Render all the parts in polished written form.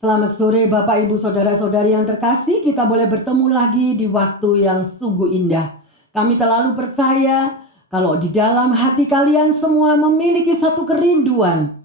Selamat sore Bapak Ibu Saudara-saudari yang terkasih, kita boleh bertemu lagi di waktu yang sungguh indah. Kami terlalu percaya kalau di dalam hati kalian semua memiliki satu kerinduan.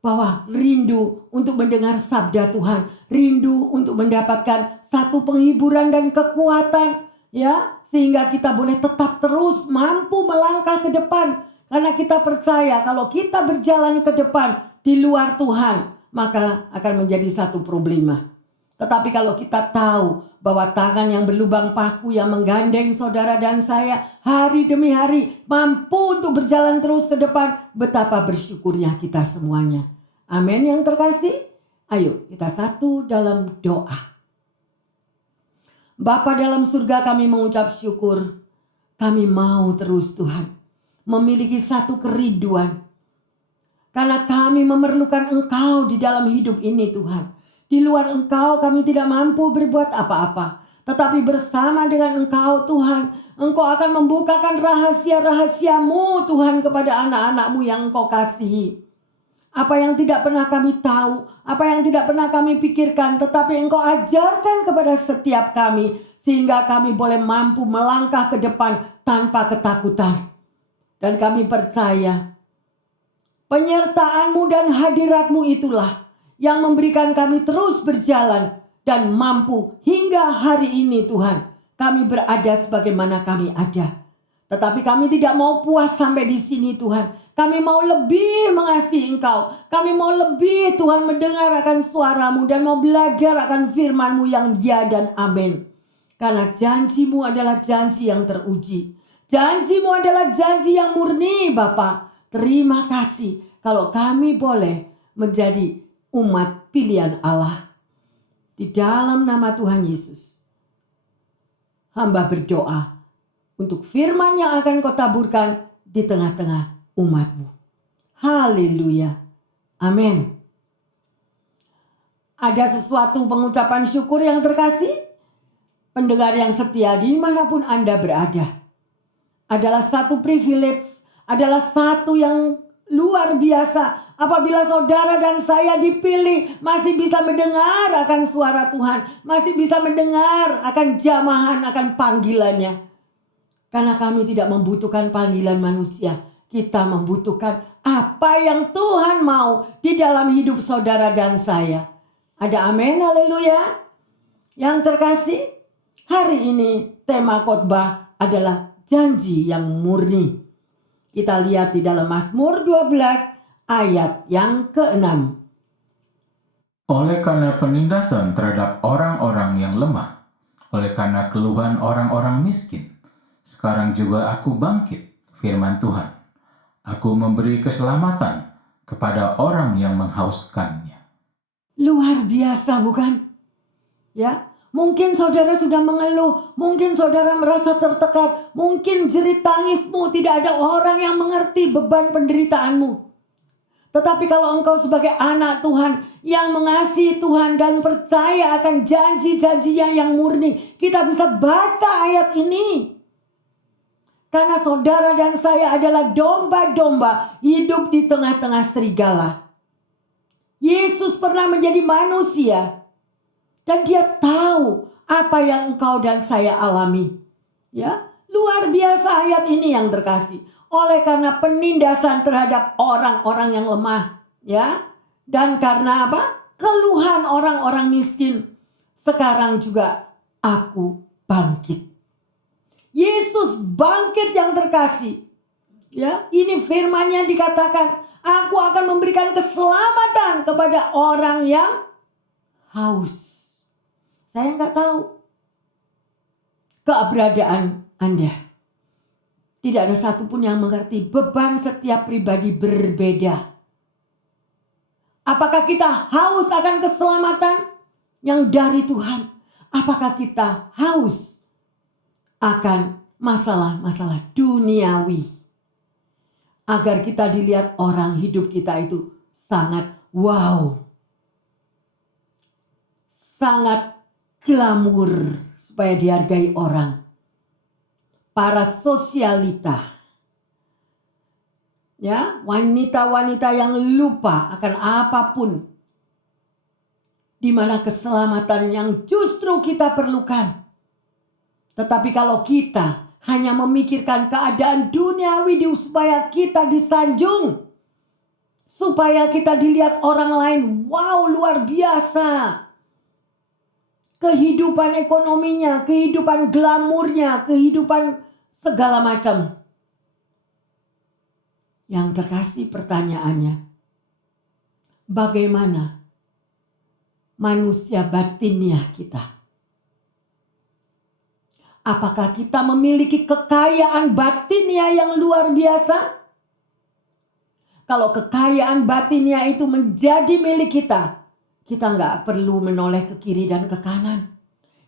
Bahwa rindu untuk mendengar sabda Tuhan, rindu untuk mendapatkan satu penghiburan dan kekuatan, ya, sehingga kita boleh tetap terus mampu melangkah ke depan. Karena kita percaya kalau kita berjalan ke depan di luar Tuhan, maka akan menjadi satu problema. Tetapi kalau kita tahu bahwa tangan yang berlubang paku yang menggandeng saudara dan saya hari demi hari mampu untuk berjalan terus ke depan, betapa bersyukurnya kita semuanya. Amin yang terkasih. Ayo kita satu dalam doa. Bapa dalam surga, kami mengucap syukur. Kami mau terus Tuhan memiliki satu kerinduan. Karena kami memerlukan Engkau di dalam hidup ini Tuhan. Di luar Engkau kami tidak mampu berbuat apa-apa. Tetapi bersama dengan Engkau Tuhan, Engkau akan membukakan rahasia-rahasiamu Tuhan kepada anak-anak-Mu yang Engkau kasihi. Apa yang tidak pernah kami tahu, apa yang tidak pernah kami pikirkan, tetapi Engkau ajarkan kepada setiap kami, sehingga kami boleh mampu melangkah ke depan tanpa ketakutan. Dan kami percaya, penyertaan-Mu dan hadirat-Mu itulah yang memberikan kami terus berjalan dan mampu hingga hari ini Tuhan. Kami berada sebagaimana kami ada. Tetapi kami tidak mau puas sampai di sini Tuhan. Kami mau lebih mengasihi Engkau. Kami mau lebih Tuhan mendengar akan suara-Mu dan mau belajar akan firman-Mu yang ya dan amin. Karena janji-Mu adalah janji yang teruji. Janji-Mu adalah janji yang murni Bapa. Terima kasih kalau kami boleh menjadi umat pilihan Allah. Di dalam nama Tuhan Yesus, hamba berdoa untuk firman yang akan Kau taburkan di tengah-tengah umat-Mu. Haleluya. Amin. Ada sesuatu pengucapan syukur yang terkasih? Pendengar yang setia dimanapun Anda berada. Adalah satu privilege, adalah satu yang luar biasa. Apabila saudara dan saya dipilih, masih bisa mendengar akan suara Tuhan. Masih bisa mendengar akan jamahan, akan panggilannya. Karena kami tidak membutuhkan panggilan manusia. Kita membutuhkan apa yang Tuhan mau di dalam hidup saudara dan saya. Ada amin, haleluya. Yang terkasih, hari ini tema khotbah adalah janji yang murni. Kita lihat di dalam Mazmur 12 ayat yang ke-6. Oleh karena penindasan terhadap orang-orang yang lemah, oleh karena keluhan orang-orang miskin, sekarang juga aku bangkit, firman Tuhan. Aku memberi keselamatan kepada orang yang menghauskannya. Luar biasa bukan? Ya, mungkin saudara sudah mengeluh, mungkin saudara merasa tertekan, mungkin jerit tangismu tidak ada orang yang mengerti beban penderitaanmu. Tetapi kalau engkau sebagai anak Tuhan yang mengasihi Tuhan dan percaya akan janji-janjinya yang murni, kita bisa baca ayat ini. Karena saudara dan saya adalah domba-domba hidup di tengah-tengah serigala. Yesus pernah menjadi manusia. Dan dia tahu apa yang engkau dan saya alami. Ya, luar biasa ayat ini yang terkasih. Oleh karena penindasan terhadap orang-orang yang lemah. Ya, dan karena apa? Keluhan orang-orang miskin. Sekarang juga aku bangkit. Yesus bangkit yang terkasih. Ya, ini firman-Nya dikatakan, aku akan memberikan keselamatan kepada orang yang haus. Saya nggak tahu keberadaan Anda. Tidak ada satupun yang mengerti, beban setiap pribadi berbeda. Apakah kita haus akan keselamatan yang dari Tuhan? Apakah kita haus akan masalah-masalah duniawi? Agar kita dilihat orang, hidup kita itu sangat wow. Sangat glamor supaya dihargai orang. Para sosialita. Ya, wanita-wanita yang lupa akan apapun di mana keselamatan yang justru kita perlukan. Tetapi kalau kita hanya memikirkan keadaan duniawi supaya kita disanjung, supaya kita dilihat orang lain, wow luar biasa. Kehidupan ekonominya, kehidupan glamurnya, kehidupan segala macam. Yang terkasih pertanyaannya, bagaimana manusia batiniah kita? Apakah kita memiliki kekayaan batiniah yang luar biasa? Kalau kekayaan batiniah itu menjadi milik kita, kita nggak perlu menoleh ke kiri dan ke kanan.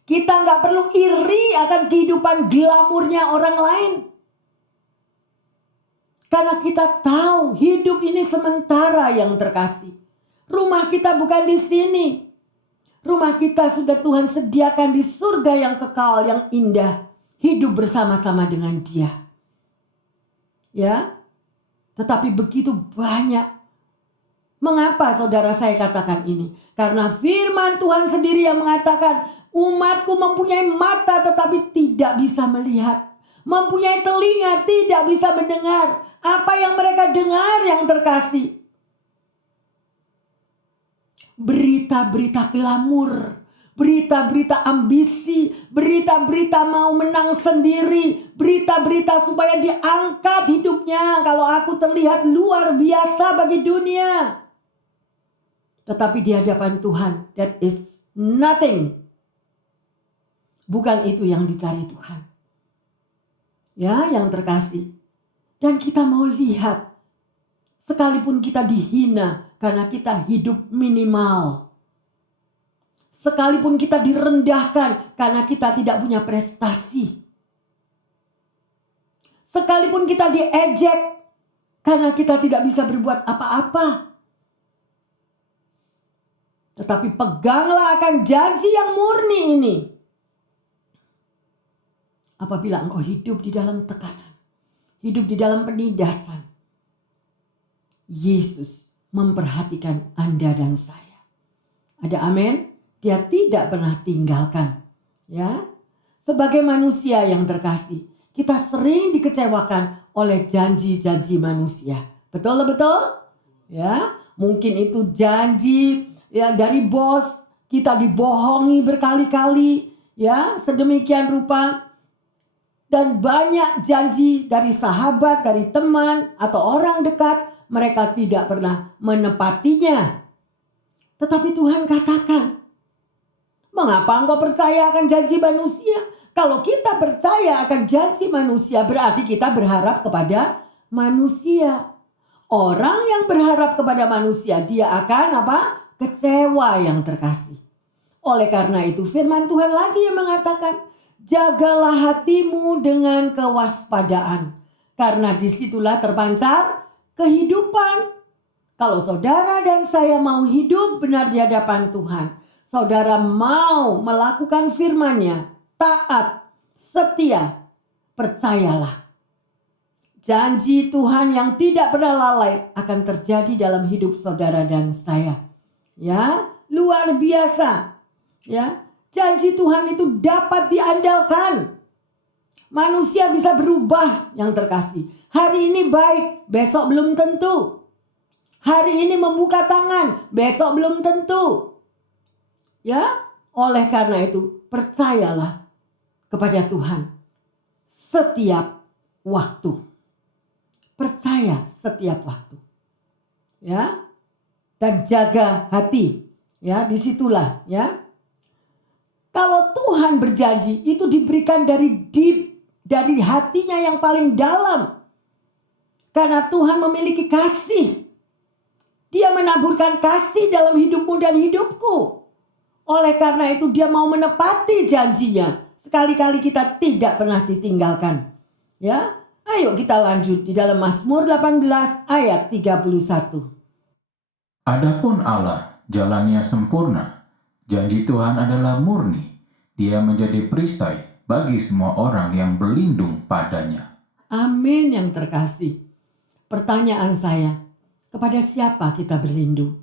Kita nggak perlu iri akan kehidupan glamurnya orang lain. Karena kita tahu hidup ini sementara yang terkasih. Rumah kita bukan di sini. Rumah kita sudah Tuhan sediakan di surga yang kekal, yang indah. Hidup bersama-sama dengan Dia. Ya. Tetapi begitu banyak. Mengapa saudara saya katakan ini? Karena firman Tuhan sendiri yang mengatakan, umatku mempunyai mata tetapi tidak bisa melihat. Mempunyai telinga tidak bisa mendengar. Apa yang mereka dengar yang terkasih? Berita-berita glamur, berita-berita ambisi, berita-berita mau menang sendiri, berita-berita supaya diangkat hidupnya. Kalau aku terlihat luar biasa bagi dunia. Tetapi di hadapan Tuhan, that is nothing. Bukan itu yang dicari Tuhan. Ya, yang terkasih. Dan kita mau lihat, sekalipun kita dihina karena kita hidup minimal. Sekalipun kita direndahkan karena kita tidak punya prestasi. Sekalipun kita diejek karena kita tidak bisa berbuat apa-apa. Tetapi peganglah akan janji yang murni ini. Apabila engkau hidup di dalam tekanan, hidup di dalam penindasan, Yesus memperhatikan Anda dan saya. Ada amin? Dia tidak pernah tinggalkan. Ya, sebagai manusia yang terkasih, kita sering dikecewakan oleh janji-janji manusia. Betul? Ya, mungkin itu janji ya dari bos, kita dibohongi berkali-kali, ya, sedemikian rupa. Dan banyak janji dari sahabat, dari teman atau orang dekat, mereka tidak pernah menepatinya. Tetapi Tuhan katakan, mengapa engkau percaya akan janji manusia? Kalau kita percaya akan janji manusia, berarti kita berharap kepada manusia. Orang yang berharap kepada manusia, dia akan apa? Kecewa yang terkasih. Oleh karena itu firman Tuhan lagi yang mengatakan, jagalah hatimu dengan kewaspadaan, karena disitulah terpancar kehidupan. Kalau saudara dan saya mau hidup benar di hadapan Tuhan, saudara mau melakukan firman-Nya, taat, setia, percayalah. Janji Tuhan yang tidak pernah lalai akan terjadi dalam hidup saudara dan saya. Ya, luar biasa. Ya. Janji Tuhan itu dapat diandalkan. Manusia bisa berubah yang terkasih. Hari ini baik, besok belum tentu. Hari ini membuka tangan, besok belum tentu. Ya, oleh karena itu percayalah kepada Tuhan setiap waktu. Percaya setiap waktu. Ya. Dan jaga hati. Ya, disitulah ya. Kalau Tuhan berjanji, itu diberikan dari deep, dari hatinya yang paling dalam. Karena Tuhan memiliki kasih. Dia menaburkan kasih dalam hidupmu dan hidupku. Oleh karena itu dia mau menepati janjinya. Sekali-kali kita tidak pernah ditinggalkan. Ya, ayo kita lanjut di dalam Mazmur 18 ayat 31. Adapun Allah, jalannya sempurna. Janji Tuhan adalah murni. Dia menjadi perisai bagi semua orang yang berlindung padanya. Amin yang terkasih. Pertanyaan saya, kepada siapa kita berlindung?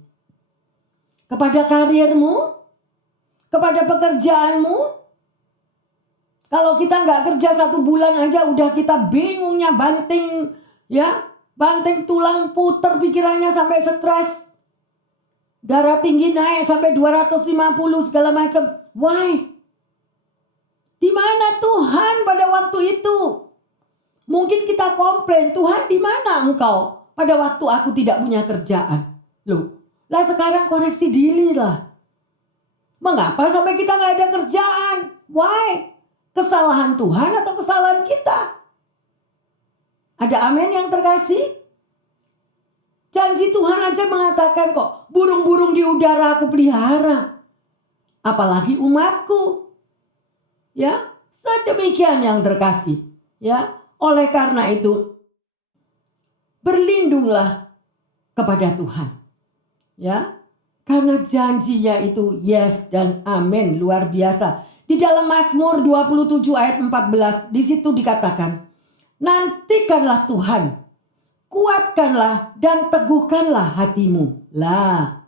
Kepada karirmu? kepada pekerjaanmu? Kalau kita nggak kerja 1 bulan aja udah kita bingungnya, banting tulang, puter pikirannya sampai stres. Darah tinggi naik sampai 250 segala macam. Why? Di mana Tuhan pada waktu itu? Mungkin kita komplain, Tuhan di mana engkau pada waktu aku tidak punya kerjaan? Loh, lah sekarang koreksi diri lah. Mengapa sampai kita nggak ada kerjaan? Why? Kesalahan Tuhan atau kesalahan kita? Ada amin yang terkasih? Janji Tuhan aja mengatakan kok, burung-burung di udara aku pelihara. Apalagi umatku. Ya, sedemikian yang terkasih. Ya, oleh karena itu berlindunglah kepada Tuhan. Ya, karena janjinya itu yes dan amin, luar biasa. Di dalam Mazmur 27 ayat 14 di situ dikatakan, nantikanlah Tuhan, kuatkanlah dan teguhkanlah hatimu. Lah,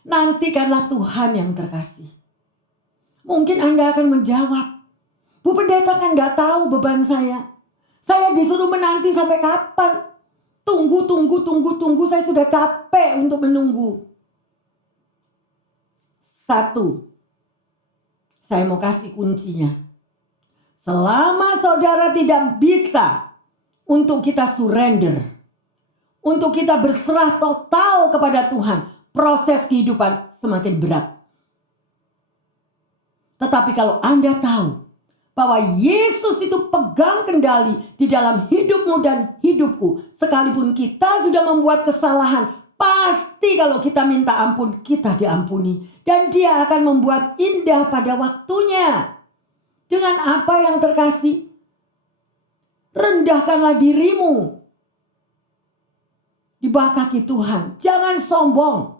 nantikanlah Tuhan yang terkasih. Mungkin Anda akan menjawab, Bu Pendeta kan gak tahu beban saya. Saya disuruh menanti sampai kapan? Tunggu, saya sudah capek untuk menunggu. 1, saya mau kasih kuncinya. Selama saudara tidak bisa untuk kita surrender, untuk kita berserah total kepada Tuhan, proses kehidupan semakin berat. Tetapi kalau Anda tahu bahwa Yesus itu pegang kendali di dalam hidupmu dan hidupku, sekalipun kita sudah membuat kesalahan, pasti kalau kita minta ampun, kita diampuni. Dan dia akan membuat indah pada waktunya. Dengan apa yang terkasih? Rendahkanlah dirimu di bawah kaki Tuhan. Jangan sombong.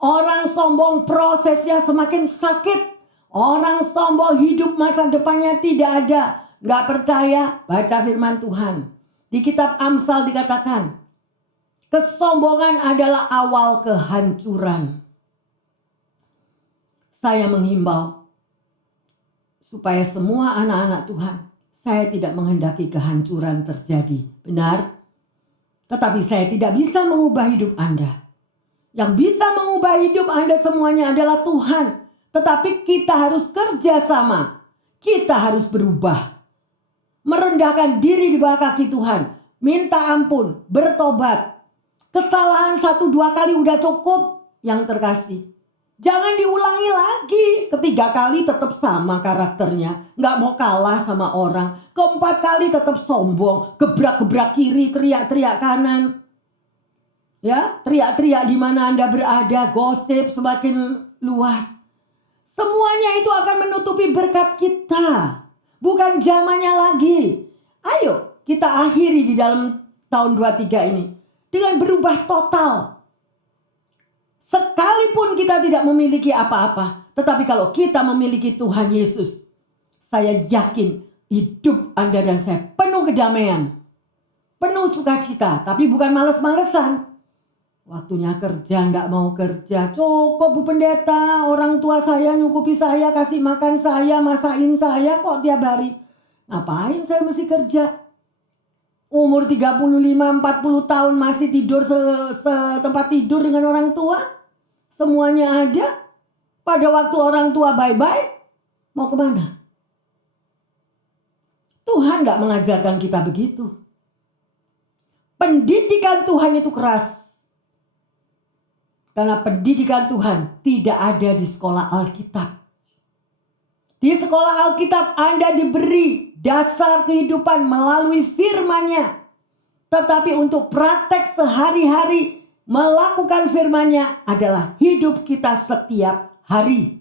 Orang sombong prosesnya semakin sakit. Orang sombong hidup masa depannya tidak ada. Gak percaya? Baca firman Tuhan. Di kitab Amsal dikatakan, kesombongan adalah awal kehancuran. Saya menghimbau supaya semua anak-anak Tuhan, saya tidak menghendaki kehancuran terjadi. Benar? Tetapi saya tidak bisa mengubah hidup Anda. Yang bisa mengubah hidup Anda semuanya adalah Tuhan. Tetapi kita harus kerjasama. Kita harus berubah. Merendahkan diri di bawah kaki Tuhan. Minta ampun, bertobat. Kesalahan 1-2 kali udah cukup yang terkasih. Jangan diulangi lagi. 3 kali tetap sama karakternya. Nggak mau kalah sama orang. 4 kali tetap sombong. Gebrak-gebrak kiri, teriak-teriak kanan. Ya, teriak-teriak di mana Anda berada. Gosip semakin luas. Semuanya itu akan menutupi berkat kita. Bukan zamannya lagi. Ayo kita akhiri di dalam tahun 23 ini. Dengan berubah total. Sekalipun kita tidak memiliki apa-apa. Tetapi kalau kita memiliki Tuhan Yesus. Saya yakin hidup Anda dan saya penuh kedamaian. Penuh sukacita. Tapi bukan males-malesan. Waktunya kerja, nggak mau kerja. Cukup Bu Pendeta, orang tua saya nyukupi saya, kasih makan saya, masakin saya kok tiap hari. Ngapain saya mesti kerja? Umur 35-40 tahun masih tidur setempat tidur dengan orang tua. Semuanya ada. Pada waktu orang tua bye-bye, mau kemana? Tuhan nggak mengajarkan kita begitu. Pendidikan Tuhan itu keras. Karena pendidikan Tuhan tidak ada di sekolah Alkitab. Di sekolah Alkitab Anda diberi dasar kehidupan melalui firman-Nya. Tetapi untuk praktek sehari-hari melakukan firman-Nya adalah hidup kita setiap hari.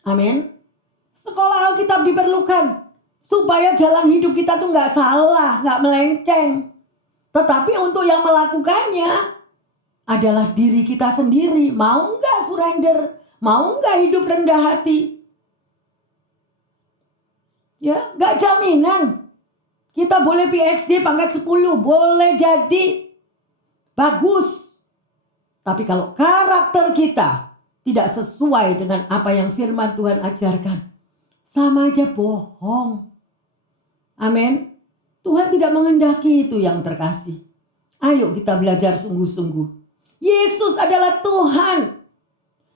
Amin. Sekolah Alkitab diperlukan supaya jalan hidup kita tuh nggak salah, nggak melenceng. Tetapi untuk yang melakukannya adalah diri kita sendiri. Mau nggak surrender? Mau nggak hidup rendah hati? Ya, nggak jaminan. Kita boleh PhD pangkat 10, boleh jadi bagus. Tapi kalau karakter kita tidak sesuai dengan apa yang firman Tuhan ajarkan, sama aja bohong. Amin. Tuhan tidak menghendaki itu yang terkasih. Ayo kita belajar sungguh-sungguh. Yesus adalah Tuhan.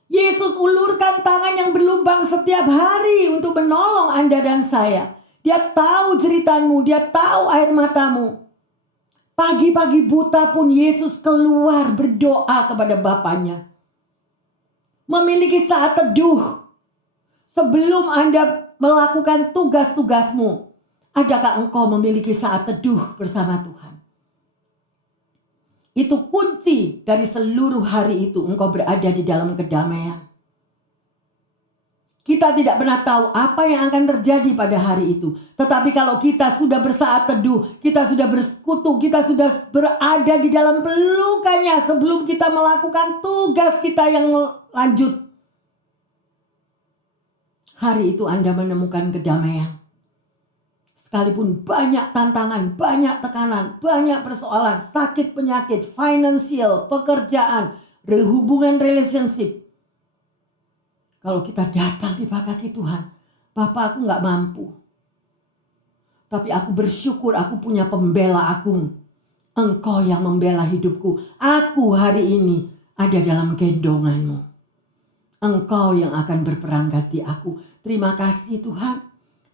Yesus ulurkan tangan yang berlubang setiap hari untuk menolong Anda dan saya. Dia tahu jeritanmu, dia tahu air matamu. Pagi-pagi buta pun Yesus keluar berdoa kepada Bapaknya. Memiliki saat teduh. Sebelum Anda melakukan tugas-tugasmu, adakah engkau memiliki saat teduh bersama Tuhan? Itu kunci dari seluruh hari itu engkau berada di dalam kedamaian. Kita tidak pernah tahu apa yang akan terjadi pada hari itu. Tetapi kalau kita sudah bersaat teduh, kita sudah bersekutu, kita sudah berada di dalam pelukannya sebelum kita melakukan tugas kita yang lanjut. Hari itu Anda menemukan kedamaian. Sekalipun banyak tantangan, banyak tekanan, banyak persoalan, sakit penyakit, finansial, pekerjaan, hubungan relationship. Kalau kita datang di kaki Tuhan, Bapak aku gak mampu. Tapi aku bersyukur aku punya pembela agung. Engkau yang membela hidupku. Aku hari ini ada dalam gendonganmu. Engkau yang akan berperang ganti aku. Terima kasih Tuhan.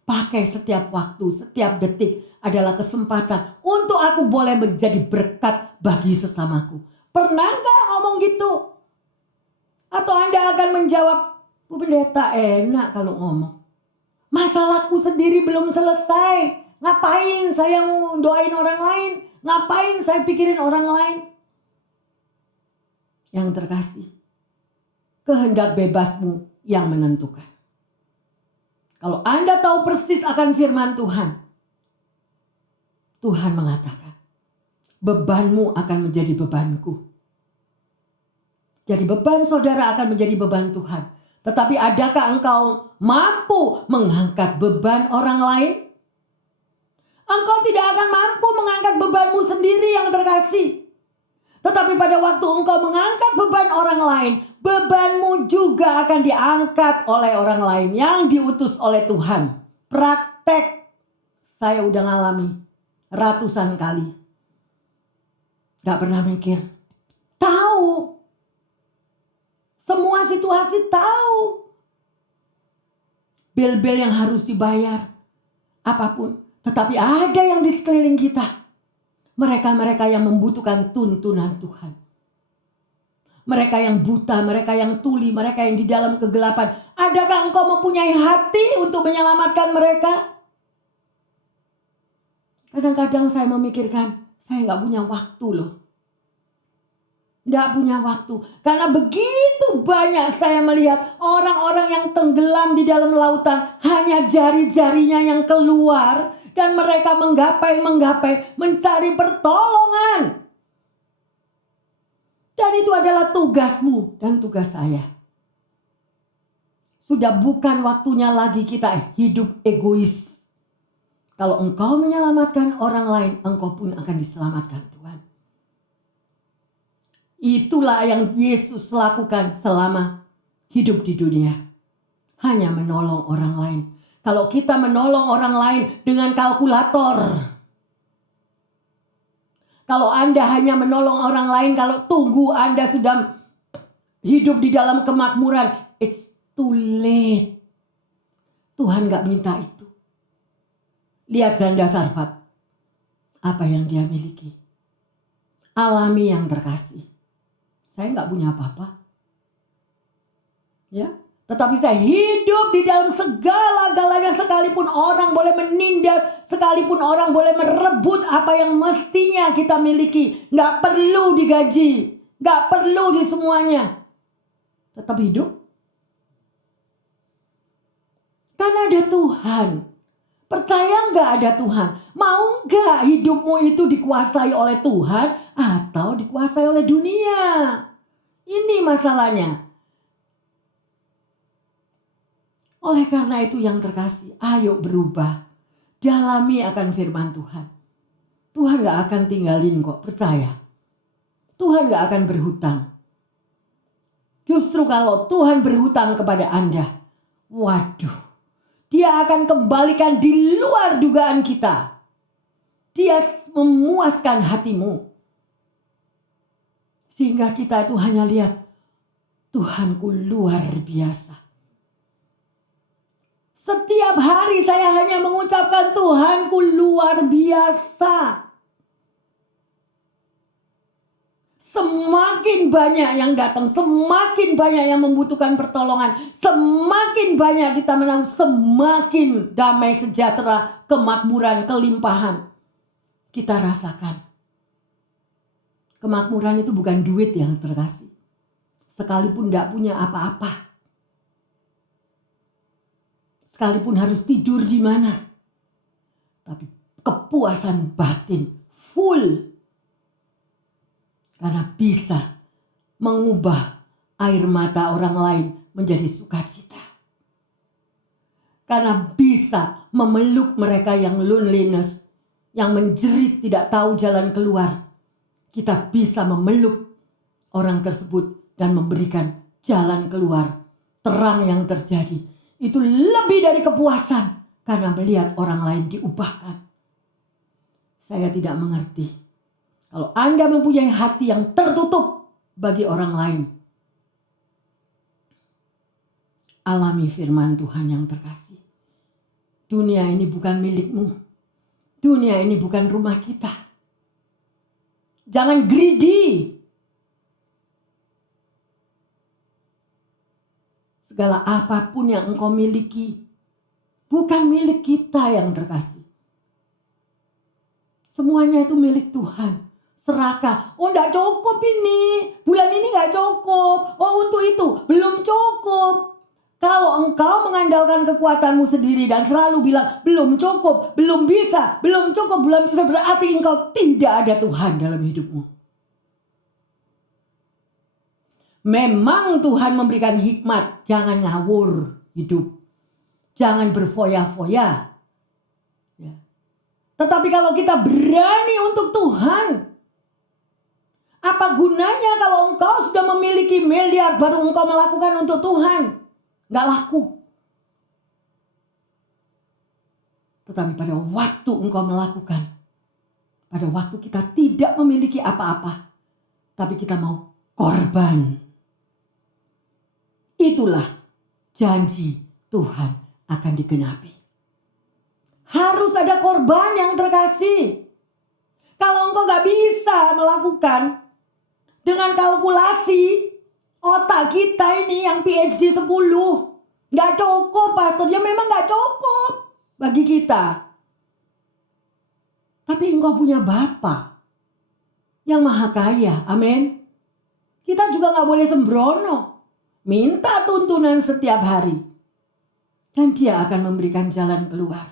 Pakai setiap waktu, setiap detik adalah kesempatan untuk aku boleh menjadi berkat bagi sesamaku. Pernah gak ngomong gitu? Atau Anda akan menjawab, Bu Pendeta enak kalau ngomong. Masalahku sendiri belum selesai. Ngapain saya doain orang lain? Ngapain saya pikirin orang lain? Yang terkasih, kehendak bebasmu yang menentukan. Kalau Anda tahu persis akan firman Tuhan, Tuhan mengatakan, bebanmu akan menjadi bebanku. Jadi beban saudara akan menjadi beban Tuhan. Tetapi adakah engkau mampu mengangkat beban orang lain? Engkau tidak akan mampu mengangkat bebanmu sendiri yang terkasih. Tetapi pada waktu engkau mengangkat beban orang lain, bebanmu juga akan diangkat oleh orang lain yang diutus oleh Tuhan. Praktek. Saya udah ngalami ratusan kali. Gak pernah mikir. Tahu. Semua situasi tahu. Bil-bil yang harus dibayar. Apapun. Tetapi ada yang di sekeliling kita. Mereka-mereka yang membutuhkan tuntunan Tuhan. Mereka yang buta, mereka yang tuli, mereka yang di dalam kegelapan. Adakah engkau mempunyai hati untuk menyelamatkan mereka? Kadang-kadang saya memikirkan, saya gak punya waktu loh. Gak punya waktu. Karena begitu banyak saya melihat orang-orang yang tenggelam di dalam lautan. Hanya jari-jarinya yang keluar. Dan mereka menggapai, mencari pertolongan. Dan itu adalah tugasmu dan tugas saya. Sudah bukan waktunya lagi kita hidup egois. Kalau engkau menyelamatkan orang lain, engkau pun akan diselamatkan Tuhan. Itulah yang Yesus lakukan selama hidup di dunia. Hanya menolong orang lain. Kalau kita menolong orang lain dengan kalkulator. Kalau Anda hanya menolong orang lain, kalau tunggu Anda sudah hidup di dalam kemakmuran, it's too late. Tuhan gak minta itu. Lihat janda Sarfat. Apa yang dia miliki. Alami yang terkasih. Saya gak punya apa-apa. Ya. Tetapi saya hidup di dalam segala-galanya, sekalipun orang boleh menindas, sekalipun orang boleh merebut apa yang mestinya kita miliki. Gak perlu digaji, gak perlu di semuanya. Tetap hidup. Karena ada Tuhan. Percaya gak ada Tuhan? Mau gak hidupmu itu dikuasai oleh Tuhan atau dikuasai oleh dunia? Ini masalahnya. Oleh karena itu yang terkasih, ayo berubah. Dalami akan firman Tuhan. Tuhan gak akan tinggalin kok, percaya. Tuhan gak akan berhutang. Justru kalau Tuhan berhutang kepada Anda, waduh, Dia akan kembalikan di luar dugaan kita. Dia memuaskan hatimu. Sehingga kita itu hanya lihat, Tuhanku luar biasa. Setiap hari saya hanya mengucapkan Tuhanku luar biasa. Semakin banyak yang datang, semakin banyak yang membutuhkan pertolongan, semakin banyak kita menang, semakin damai sejahtera, kemakmuran, kelimpahan kita rasakan. Kemakmuran itu bukan duit yang terkasih. Sekalipun tidak punya apa-apa. Sekalipun harus tidur di mana. Tapi kepuasan batin full. Karena bisa mengubah air mata orang lain menjadi sukacita. Karena bisa memeluk mereka yang loneliness, yang menjerit tidak tahu jalan keluar. Kita bisa memeluk orang tersebut dan memberikan jalan keluar, terang yang terjadi. Itu lebih dari kepuasan karena melihat orang lain diubahkan. Saya tidak mengerti. Kalau Anda mempunyai hati yang tertutup bagi orang lain, alami firman Tuhan yang terkasih. Dunia ini bukan milikmu. Dunia ini bukan rumah kita. Jangan greedy. Segala apapun yang engkau miliki bukan milik kita yang terkasih. Semuanya itu milik Tuhan. Serakah. Oh, enggak cukup ini. Bulan ini enggak cukup. Oh, untuk itu belum cukup. Kalau engkau mengandalkan kekuatanmu sendiri dan selalu bilang belum cukup, belum bisa, belum cukup, belum bisa, berarti engkau tidak ada Tuhan dalam hidupmu. Memang Tuhan memberikan hikmat, jangan ngawur hidup. Jangan berfoya-foya. Ya. Tetapi kalau kita berani untuk Tuhan, apa gunanya kalau engkau sudah memiliki miliar baru engkau melakukan untuk Tuhan? Nggak laku. Tetapi pada waktu engkau melakukan, pada waktu kita tidak memiliki apa-apa, tapi kita mau korban, itulah janji Tuhan akan digenapi. Harus ada korban yang terkasih. Kalau engkau gak bisa melakukan dengan kalkulasi otak kita ini yang PhD 10, gak cukup pastor, ya memang gak cukup bagi kita. Tapi engkau punya Bapa yang maha kaya, amin. Kita juga gak boleh sembrono. Minta tuntunan setiap hari. Dan Dia akan memberikan jalan keluar.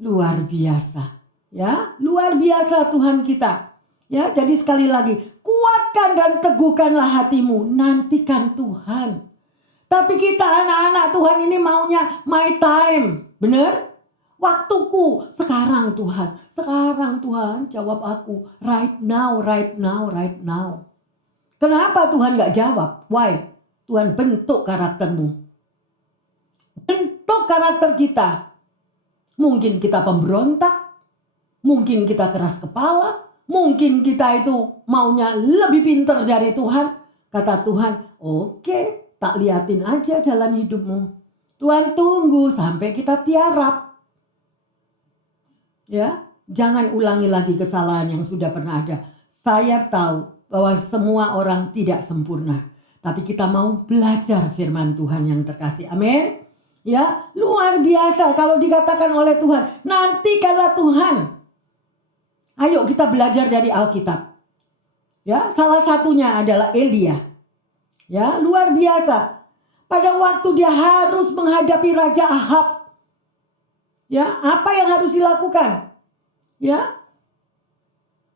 Luar biasa. Ya, luar biasa Tuhan kita. Ya, jadi sekali lagi, kuatkan dan teguhkanlah hatimu, nantikan Tuhan. Tapi kita anak-anak Tuhan ini maunya my time. Benar? Waktuku sekarang Tuhan. Sekarang Tuhan, jawab aku. Right now, right now, right now. Kenapa Tuhan gak jawab? Why? Tuhan bentuk karaktermu. Bentuk karakter kita. Mungkin kita pemberontak. Mungkin kita keras kepala. Mungkin kita itu maunya lebih pintar dari Tuhan. Kata Tuhan, oke, tak liatin aja jalan hidupmu. Tuhan tunggu sampai kita tiarap. Ya, jangan ulangi lagi kesalahan yang sudah pernah ada. Saya tahu bahwa semua orang tidak sempurna. Tapi kita mau belajar firman Tuhan yang terkasih. Amin. Ya, luar biasa kalau dikatakan oleh Tuhan. Nantikanlah Tuhan. Ayo kita belajar dari Alkitab. Ya, salah satunya adalah Elia. Ya, luar biasa. Pada waktu dia harus menghadapi Raja Ahab. Ya, apa yang harus dilakukan? Ya.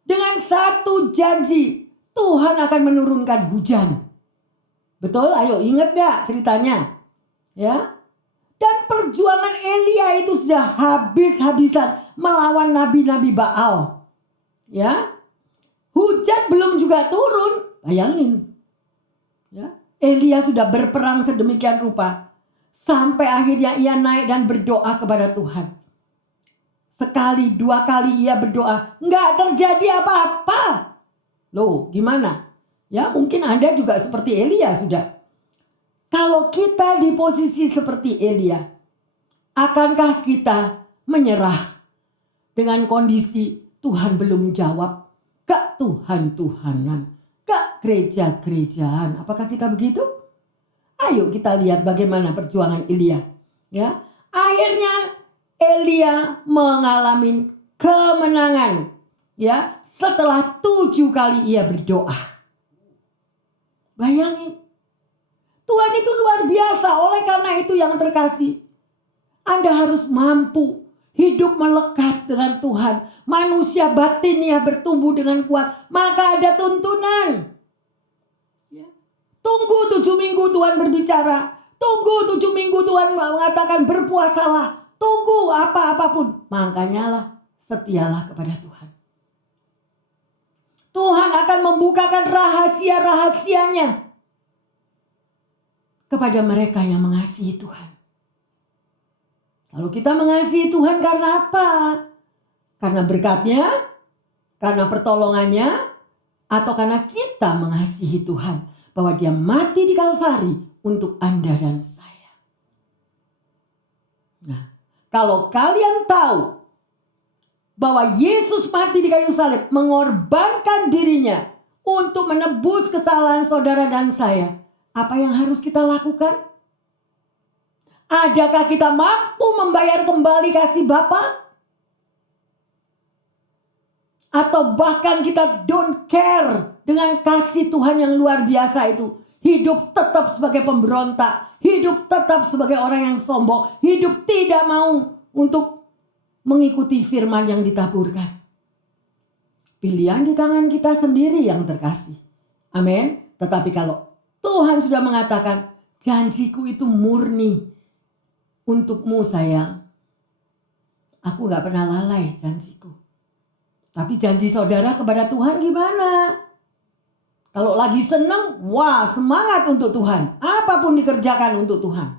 Dengan satu janji, Tuhan akan menurunkan hujan. Betul? Ayo ingat gak ceritanya? Ya. Dan perjuangan Elia itu sudah habis-habisan melawan nabi-nabi Baal. Ya. Hujan belum juga turun. Bayangin. Ya, Elia sudah berperang sedemikian rupa sampai akhirnya ia naik dan berdoa kepada Tuhan. Sekali, dua kali ia berdoa, nggak terjadi apa-apa. Loh, gimana? Ya, mungkin Anda juga seperti Elia sudah. Kalau kita di posisi seperti Elia, akankah kita menyerah dengan kondisi Tuhan belum jawab? Ke Tuhan-Tuhanan, ke gereja-gerejaan. Apakah kita begitu? Ayo kita lihat bagaimana perjuangan Elia. Ya, akhirnya Elia mengalami kemenangan. Ya, setelah 7 kali ia berdoa. Bayangin, Tuhan itu luar biasa. Oleh karena itu yang terkasih, Anda harus mampu hidup melekat dengan Tuhan. Manusia batinnya bertumbuh dengan kuat, maka ada tuntunan. Ya. Tunggu 7 minggu Tuhan berbicara. Tunggu 7 minggu Tuhan mengatakan berpuasalah. Tunggu apapun. Makanya lah, setialah kepada Tuhan. Tuhan akan membukakan rahasia-rahasianya kepada mereka yang mengasihi Tuhan. Kalau kita mengasihi Tuhan karena apa? Karena berkatnya, karena pertolongannya, atau karena kita mengasihi Tuhan, bahwa dia mati di Kalvari untuk Anda dan saya. Nah, kalau kalian tahu bahwa Yesus mati di kayu salib, mengorbankan dirinya untuk menebus kesalahan saudara dan saya, apa yang harus kita lakukan? Adakah kita mampu membayar kembali kasih Bapa? Atau bahkan kita don't care dengan kasih Tuhan yang luar biasa itu. Hidup tetap sebagai pemberontak. Hidup tetap sebagai orang yang sombong. Hidup tidak mau untuk mengikuti firman yang ditaburkan. Pilihan di tangan kita sendiri yang terkasih. Amin. Tetapi kalau Tuhan sudah mengatakan, janjiku itu murni untukmu sayang. Aku gak pernah lalai janjiku. Tapi janji saudara kepada Tuhan gimana? Kalau lagi senang, wah semangat untuk Tuhan. Apapun dikerjakan untuk Tuhan.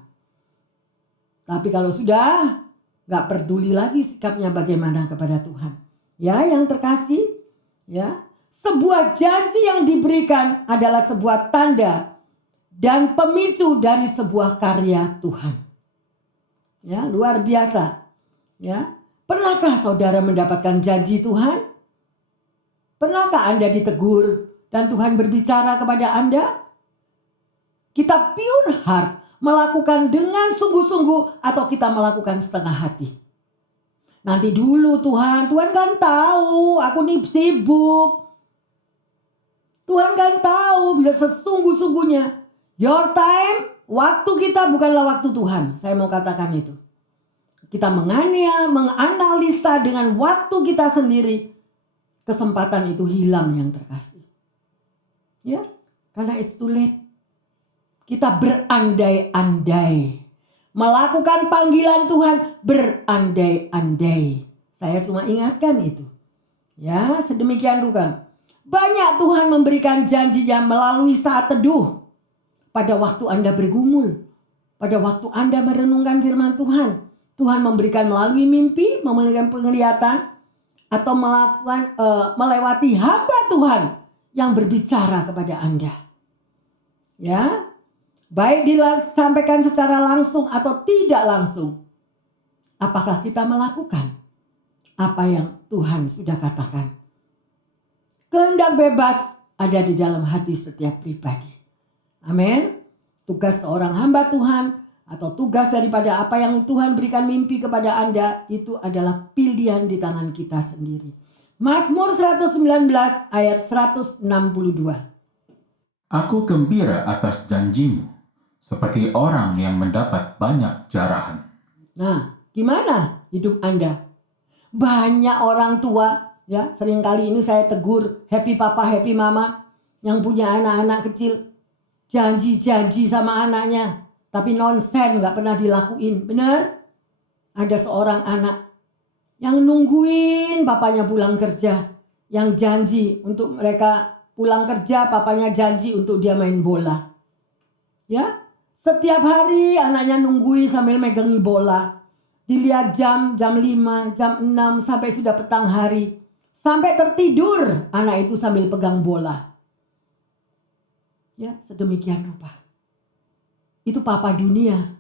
Tapi kalau sudah gak peduli lagi sikapnya bagaimana kepada Tuhan. Ya, yang terkasih, ya, sebuah janji yang diberikan adalah sebuah tanda dan pemicu dari sebuah karya Tuhan. Ya, luar biasa. Ya, pernahkah saudara mendapatkan janji Tuhan? Pernahkah Anda ditegur dan Tuhan berbicara kepada Anda? Kita pure heart melakukan dengan sungguh-sungguh atau kita melakukan setengah hati? Nanti dulu Tuhan kan tahu aku nih sibuk. Tuhan kan tahu bila sesungguh-sungguhnya. Your time, waktu kita bukanlah waktu Tuhan. Saya mau katakan itu. Kita menganalisa dengan waktu kita sendiri. Kesempatan itu hilang yang terkasih. Ya, karena it's too late. Kita berandai-andai. Melakukan panggilan Tuhan berandai-andai. Saya cuma ingatkan itu. Ya, sedemikian rupa. Banyak Tuhan memberikan janjinya melalui saat teduh. Pada waktu Anda bergumul. Pada waktu Anda merenungkan firman Tuhan. Tuhan memberikan melalui mimpi, memberikan penglihatan. Atau melewati hamba Tuhan yang berbicara kepada Anda. Ya. Baik disampaikan secara langsung atau tidak langsung. Apakah kita melakukan apa yang Tuhan sudah katakan? Kehendak bebas ada di dalam hati setiap pribadi. Amin. Tugas seorang hamba Tuhan atau tugas daripada apa yang Tuhan berikan mimpi kepada Anda itu adalah pilihan di tangan kita sendiri. Mazmur 119 ayat 162. Aku gembira atas janjimu, seperti orang yang mendapat banyak jarahan. Nah, gimana hidup Anda? Banyak orang tua, ya, seringkali ini saya tegur happy papa, happy mama yang punya anak-anak kecil, janji-janji sama anaknya, tapi nonsen gak pernah dilakuin. Benar? Ada seorang anak yang nungguin papanya pulang kerja, yang janji untuk mereka pulang kerja, papanya janji untuk dia main bola. Ya, setiap hari anaknya nunggui sambil megangi bola. Dilihat jam 5, jam 6 sampai sudah petang hari. Sampai tertidur anak itu sambil pegang bola. Ya, sedemikian rupa. Itu papa dunia.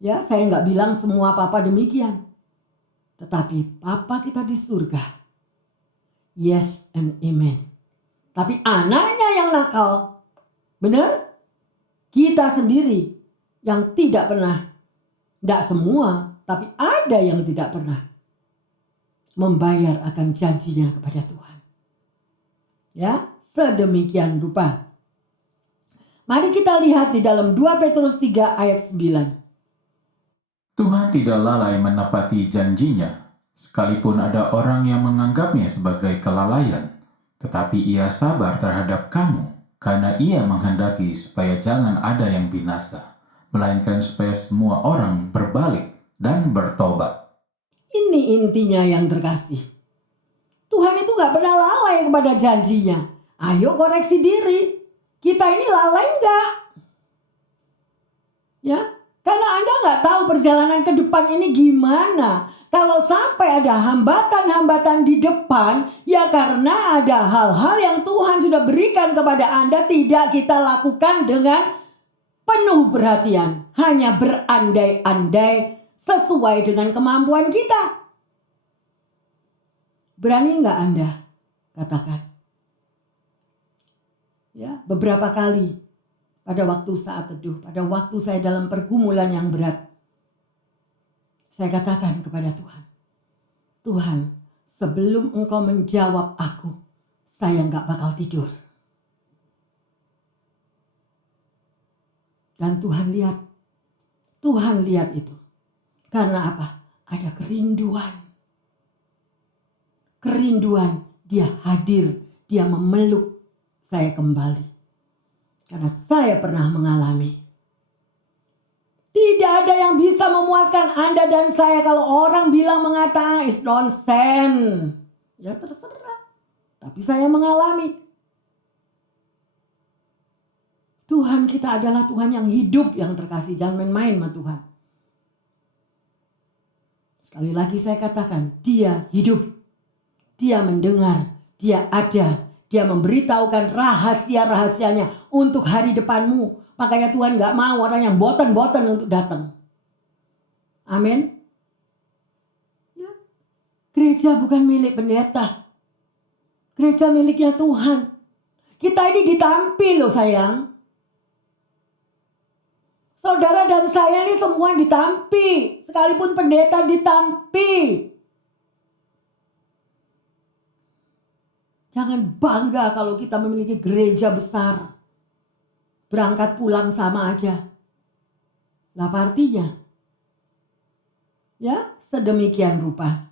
Ya, saya nggak bilang semua papa demikian. Tetapi papa kita di surga. Yes and amen. Tapi anaknya yang nakal. Benar? Kita sendiri yang tidak pernah. Tidak semua, tapi ada yang tidak pernah membayar akan janjinya kepada Tuhan. Ya, sedemikian rupa. Mari kita lihat di dalam 2 Petrus 3 ayat 9. Tuhan tidak lalai menepati janjinya, sekalipun ada orang yang menganggapnya sebagai kelalaian, tetapi ia sabar terhadap kamu, karena ia menghendaki supaya jangan ada yang binasa, melainkan supaya semua orang berbalik dan bertobat. Ini intinya yang terkasih. Tuhan itu gak pernah lalai kepada janjinya. Ayo koreksi diri. Kita ini lalai enggak? Ya, karena Anda gak tahu perjalanan ke depan ini gimana. Kalau sampai ada hambatan-hambatan di depan, ya karena ada hal-hal yang Tuhan sudah berikan kepada Anda tidak kita lakukan dengan penuh perhatian. Hanya berandai-andai sesuai dengan kemampuan kita. Berani nggak Anda katakan? Ya, beberapa kali pada waktu saat teduh, pada waktu saya dalam pergumulan yang berat, saya katakan kepada Tuhan, Tuhan, sebelum Engkau menjawab aku, saya nggak bakal tidur. Dan Tuhan lihat itu. Karena apa? Ada kerinduan. Kerinduan, dia hadir, dia memeluk saya kembali. Karena saya pernah mengalami. Tidak ada yang bisa memuaskan Anda dan saya kalau orang bilang mengatakan it's nonsense. Ya terserah. Tapi saya mengalami. Tuhan kita adalah Tuhan yang hidup, yang terkasih. Jangan main-main sama Tuhan. Sekali lagi saya katakan, dia hidup. Dia mendengar, dia ada. Dia memberitahukan rahasia-rahasianya untuk hari depanmu. Makanya Tuhan gak mau orang yang boten-boten untuk datang. Amin. Ya. Gereja bukan milik pendeta. Gereja miliknya Tuhan. Kita ini ditampi loh sayang. Saudara dan saya ini semua ditampi. Sekalipun pendeta ditampi. Jangan bangga kalau kita memiliki gereja besar. Berangkat pulang sama aja. Apa artinya? Ya, sedemikian rupa.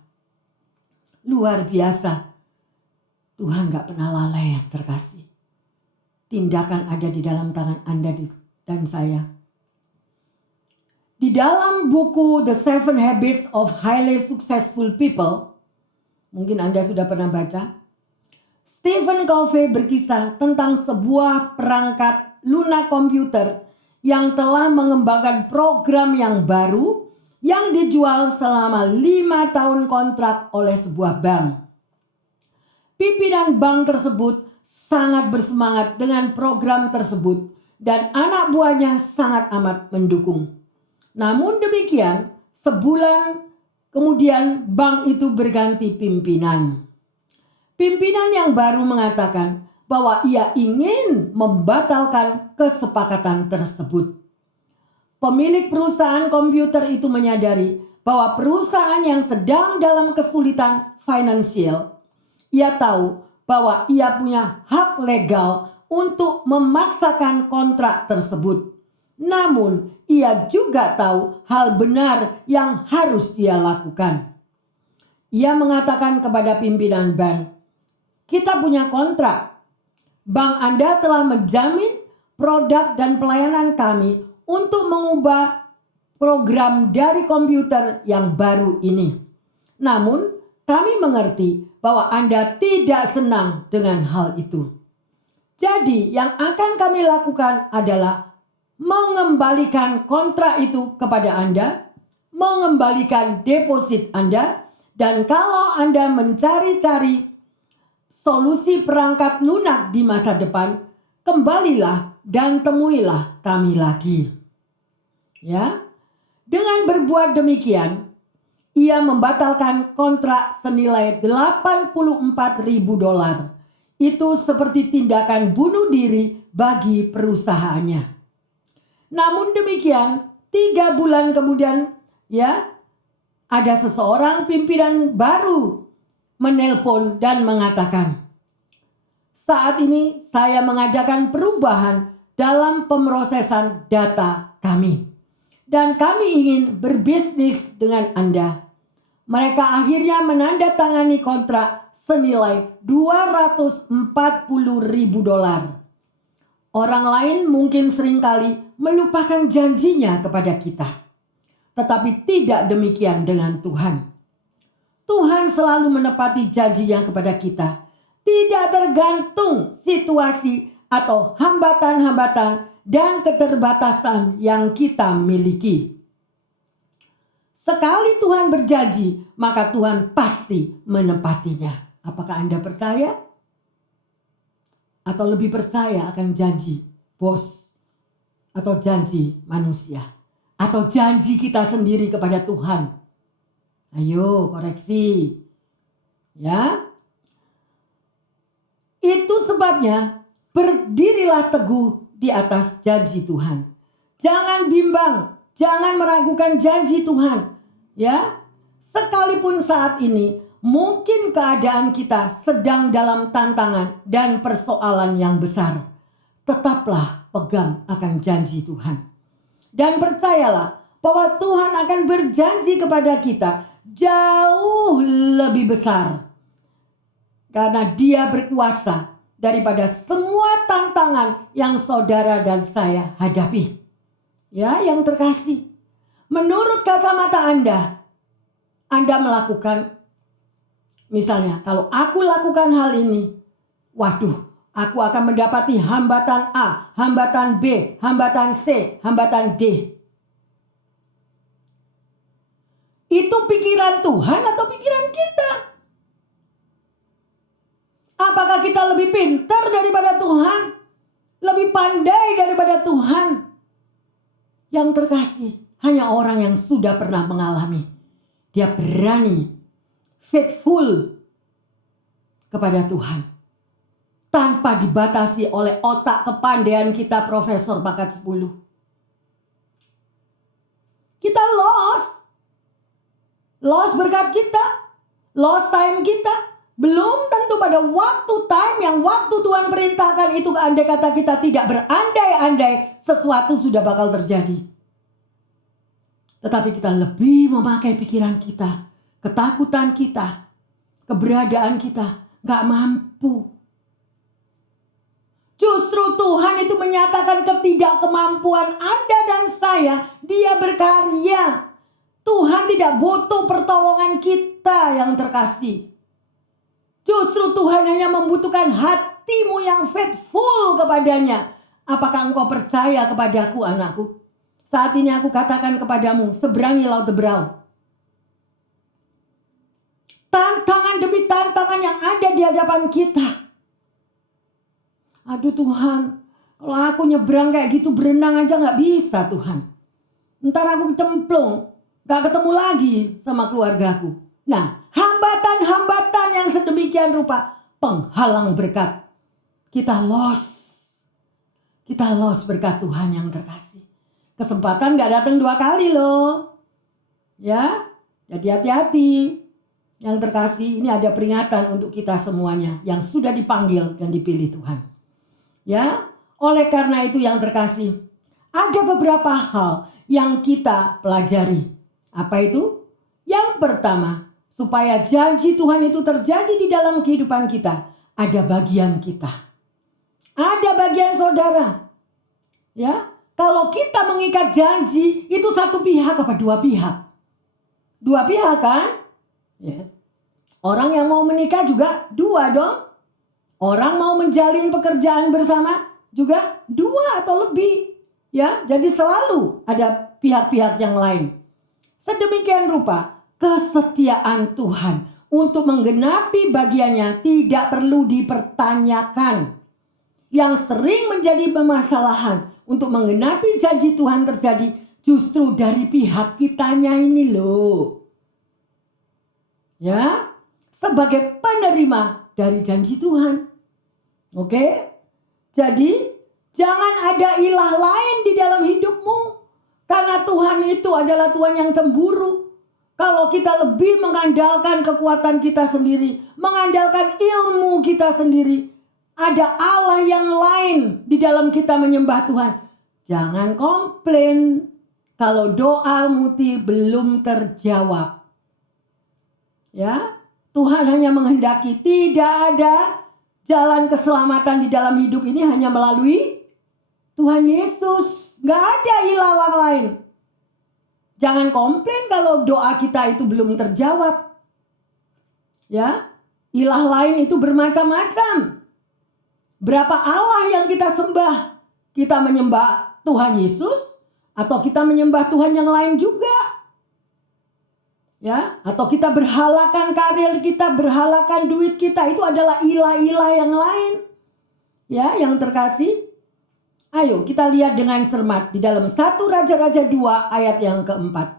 Luar biasa. Tuhan gak pernah lalai yang terkasih. Tindakan ada di dalam tangan Anda dan saya. Di dalam buku The 7 Habits of Highly Successful People, mungkin Anda sudah pernah baca, Stephen Covey berkisah tentang sebuah perangkat lunak komputer yang telah mengembangkan program yang baru yang dijual selama 5 tahun kontrak oleh sebuah bank. Pimpinan bank tersebut sangat bersemangat dengan program tersebut dan anak buahnya sangat amat mendukung. Namun demikian, sebulan kemudian bank itu berganti pimpinan. Pimpinan yang baru mengatakan bahwa ia ingin membatalkan kesepakatan tersebut. Pemilik perusahaan komputer itu menyadari bahwa perusahaan yang sedang dalam kesulitan finansial, ia tahu bahwa ia punya hak legal untuk memaksakan kontrak tersebut. Namun, ia juga tahu hal benar yang harus dia lakukan. Ia mengatakan kepada pimpinan bank, "Kita punya kontrak. Bank Anda telah menjamin produk dan pelayanan kami untuk mengubah program dari komputer yang baru ini. Namun, kami mengerti bahwa Anda tidak senang dengan hal itu. Jadi, yang akan kami lakukan adalah mengembalikan kontrak itu kepada Anda, mengembalikan deposit Anda, dan kalau Anda mencari-cari solusi perangkat lunak di masa depan, kembalilah dan temuilah kami lagi. Ya, dengan berbuat demikian, ia membatalkan kontrak senilai $84.000. Itu seperti tindakan bunuh diri bagi perusahaannya. Namun demikian, 3 bulan kemudian, ya, ada seseorang pimpinan baru menelpon dan mengatakan, saat ini saya mengadakan perubahan dalam pemrosesan data kami. Dan kami ingin berbisnis dengan Anda. Mereka akhirnya menandatangani kontrak senilai $240.000. Orang lain mungkin seringkali melupakan janjinya kepada kita. Tetapi tidak demikian dengan Tuhan. Tuhan selalu menepati janjinya kepada kita. Tidak tergantung situasi atau hambatan-hambatan dan keterbatasan yang kita miliki. Sekali Tuhan berjanji, maka Tuhan pasti menepatinya. Apakah Anda percaya? Atau lebih percaya akan janji bos? Atau janji manusia? Atau janji kita sendiri kepada Tuhan? Ayo koreksi. Ya. Itu sebabnya berdirilah teguh di atas janji Tuhan. Jangan bimbang, jangan meragukan janji Tuhan. Ya, sekalipun saat ini mungkin keadaan kita sedang dalam tantangan dan persoalan yang besar, tetaplah pegang akan janji Tuhan. Dan percayalah bahwa Tuhan akan berjanji kepada kita jauh lebih besar. Karena Dia berkuasa daripada semua tantangan yang saudara dan saya hadapi. Ya, yang terkasih. Menurut kacamata Anda melakukan, misalnya kalau aku lakukan hal ini, waduh, aku akan mendapati hambatan A, hambatan B, hambatan C, hambatan D. Itu pikiran Tuhan atau pikiran kita? Apakah kita lebih pintar daripada Tuhan? Lebih pandai daripada Tuhan? Yang terkasih, hanya orang yang sudah pernah mengalami. Dia berani, faithful kepada Tuhan. Tanpa dibatasi oleh otak kepandaian kita profesor pangkat 10. Kita lost berkat kita, lost time kita. Belum tentu pada waktu Tuhan perintahkan itu, andai kata kita tidak berandai-andai, sesuatu sudah bakal terjadi. Tetapi kita lebih memakai pikiran kita, ketakutan kita, keberadaan kita, gak mampu. Justru Tuhan itu menyatakan ketidakmampuan Anda dan saya, Dia berkarya. Tuhan tidak butuh pertolongan kita yang terkasih. Justru Tuhan hanya membutuhkan hatimu yang faithful kepadanya. Apakah engkau percaya kepadaku, anakku? Saat ini aku katakan kepadamu, seberangi laut Teberau. Tantangan demi tantangan yang ada di hadapan kita. Aduh Tuhan, kalau aku nyebrang kayak gitu, berenang aja gak bisa Tuhan. Ntar aku cemplung, gak ketemu lagi sama keluargaku. Nah, hambatan-hambatan yang sedemikian rupa penghalang berkat. Kita lost berkat Tuhan yang terkasih. Kesempatan gak datang 2 kali loh. Ya, jadi hati-hati. Yang terkasih, ini ada peringatan untuk kita semuanya yang sudah dipanggil dan dipilih Tuhan. Ya, oleh karena itu yang terkasih, ada beberapa hal yang kita pelajari. Apa itu? Yang pertama, supaya janji Tuhan itu terjadi di dalam kehidupan kita, ada bagian kita. Ada bagian saudara. Ya, kalau kita mengikat janji, itu satu pihak apa 2 pihak? 2 pihak kan? Ya. Orang yang mau menikah juga 2 dong. Orang mau menjalin pekerjaan bersama juga 2 atau lebih. Ya, jadi selalu ada pihak-pihak yang lain. Sedemikian rupa kesetiaan Tuhan untuk menggenapi bagiannya tidak perlu dipertanyakan. Yang sering menjadi permasalahan untuk menggenapi janji Tuhan terjadi justru dari pihak kitanya ini loh. Ya, sebagai penerima dari janji Tuhan. Oke? Jadi, jangan ada ilah lain di dalam hidupmu. Karena Tuhan itu adalah Tuhan yang cemburu. Kalau kita lebih mengandalkan kekuatan kita sendiri, mengandalkan ilmu kita sendiri, ada Allah yang lain di dalam kita menyembah Tuhan. Jangan komplain kalau doamu belum terjawab. Ya, Tuhan hanya menghendaki tidak ada jalan keselamatan di dalam hidup ini hanya melalui Tuhan Yesus. Gak ada ilah lain. Jangan komplain kalau doa kita itu belum terjawab. Ya, ilah lain itu bermacam-macam. Berapa Allah yang kita sembah? Kita menyembah Tuhan Yesus atau kita menyembah Tuhan yang lain juga? Ya, atau kita berhalakan karir kita, berhalakan duit kita, itu adalah ilah-ilah yang lain. Ya, yang terkasih. Ayo kita lihat dengan cermat di dalam 1 Raja-Raja 2 ayat yang keempat.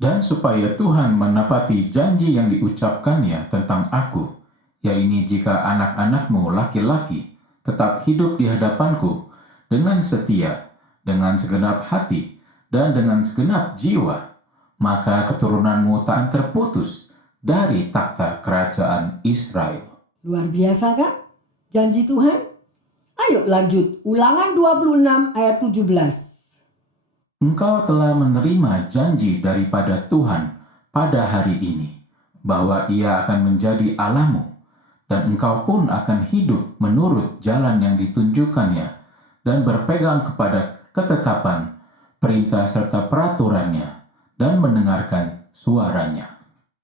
Dan supaya Tuhan menepati janji yang diucapkannya tentang aku, yaitu jika anak-anakmu laki-laki tetap hidup di hadapanku dengan setia, dengan segenap hati, dan dengan segenap jiwa, maka keturunanmu tak terputus dari takhta kerajaan Israel. Luar biasa kan? Janji Tuhan. Ayo lanjut, Ulangan 26 ayat 17. Engkau telah menerima janji daripada Tuhan pada hari ini, bahwa Ia akan menjadi Allahmu, dan engkau pun akan hidup menurut jalan yang ditunjukkannya, dan berpegang kepada ketetapan, perintah serta peraturannya, dan mendengarkan suaranya.